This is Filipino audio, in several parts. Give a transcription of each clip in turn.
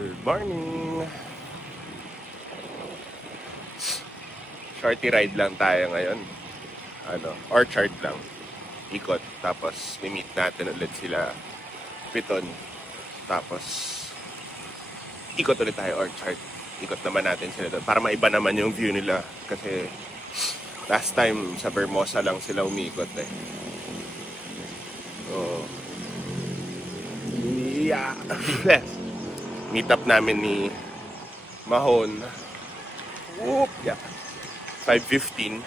Good morning! Shorty ride lang tayo ngayon. Orchard lang. Ikot. Tapos, meet natin ulit sila Piton. Tapos, ikot ulit tayo Orchard. Ikot naman natin sila doon. Para maiba naman yung view nila. Kasi, last time sa Vermosa lang sila umikot eh. So, yeah. Meet up namin ni Mahon. Whoop! Yeah. 5:15.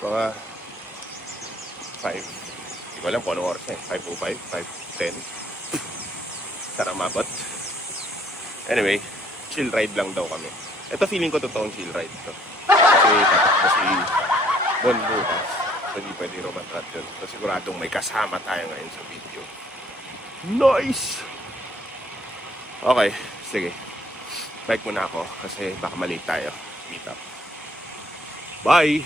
Mga 5. Hindi ko alam kung anong oras eh. 5:05, 5:10. Sarang mabot. Anyway, chill ride lang daw kami. Ito feeling ko totoong chill ride to. Kasi tatakbo si Bon bukas. So di pwede romatrat yun. So siguradong may kasama tayo ngayon sa video. Nice! Okay, sige. Bike muna ako kasi baka malate tayo. Meet up. Bye!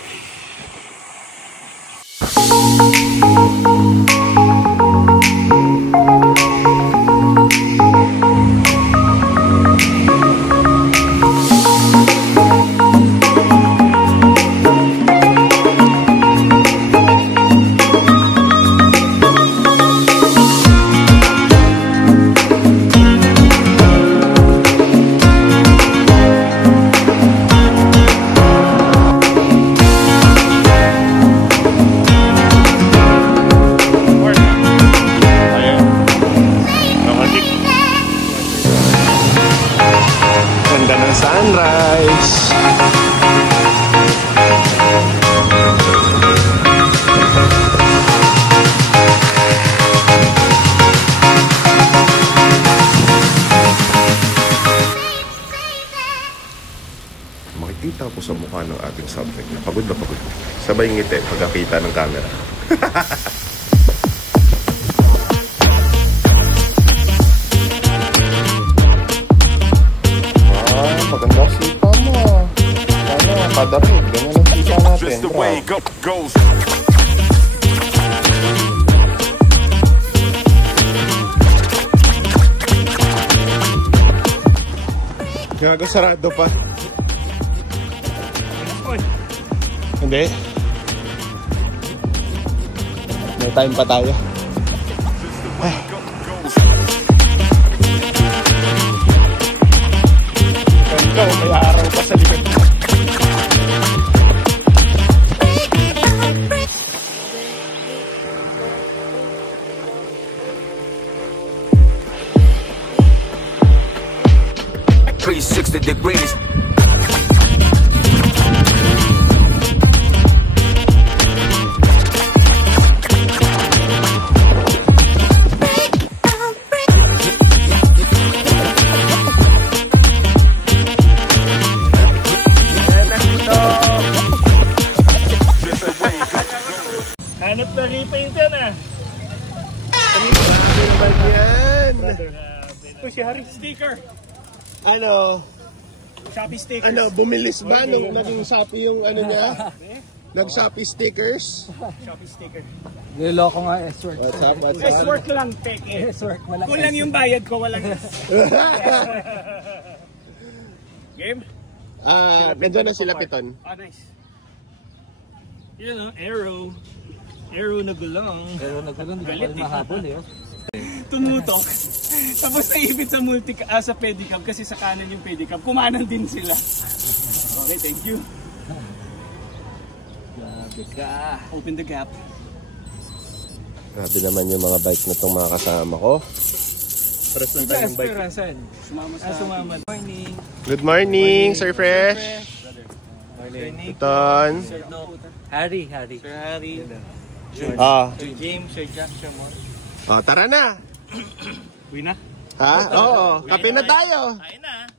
Sunrise. Makikita ko sa mukha ng ating subject na pagod na pagod. Sabay ngiti pagkakita ng camera. Maganda sipa mo. Kadapit. Ganyan ang sipa natin. Gago, sarado pa. Hindi. May time pa tayo. Ikaw, may araw pa sa likod. degrees. Hanap na repaint yan ah. Yan. Ito si Harry sticker. Ano? Shopee stickers. Ano, bumilis ba nung naging Shopee yung ano niya? Nag-Shopee stickers? Shopee sticker. Niloloko nga S-work. What's up? S-work lang, teke. S-work, walang Kulang yung bayad ko, walang S. Game? Nandiyan na sila Piton. Ah, nice. Yun o, arrow. Arrow na gulong. Pero nagkaroon, di Galit, ba mahabol eh. Tumutok. Tapos naibit sa sa pedicab kasi sa kanan yung pedicab. Kumanan din sila. Okay, thank you. Grabe ka. Open the gap. Grabe naman yung mga bike na itong mga kasama ko. Paras lang tayo ng bike. Sumama sa Sumama. Morning. Good morning, Sir Fresh. Morning. Piton. Sir Harry. Sir Harry. Sir James, Sir Jack, Sir Mon. Tara na. Uwi na? Ha? Oo, kape na tayo. Kain na.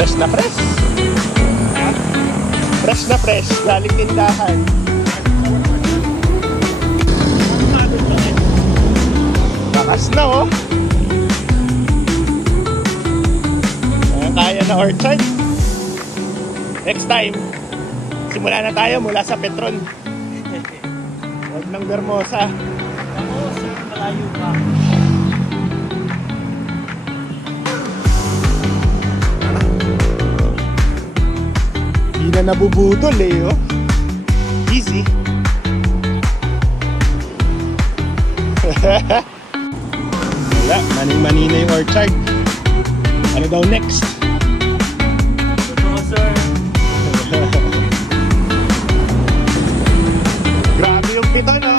Fresh na fresh. Fresh na fresh. Galing tindahan. Lakas na oh. Kaya na Orchard. Next time, simula na tayo mula sa Petron. Huwag ng Vermosa. Vermosa, malayo pa. Hindi na nabubudol eh oh. Easy. Wala, maning-mani na yung Orchard. Ano daw next? Grabe yung pito no?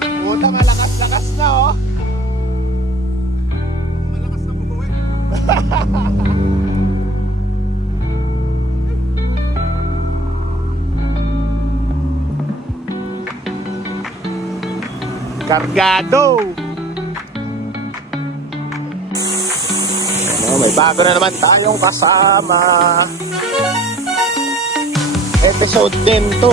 Puta, malakas-lakas na oh. Malakas na bubuwi. Kargado! Ano, may bago na naman tayong kasama. Episode 10 to.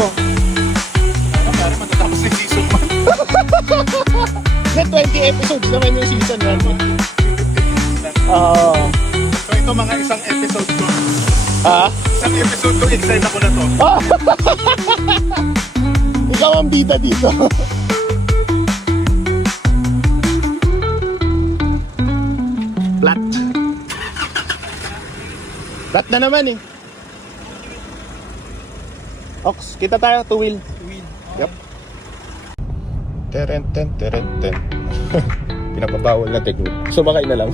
Para matatapos yung season 1. Na 20 episodes naman yung season 1. So ito mga isang episode ko. Ha? Isang episode ko, excited ako na to. Ikaw ang bida dito. Flat. Flat na naman eh. Ox, kita tayo, two wheel. Yep. Teren. Pinapabawal na technique. Sumakay na lang.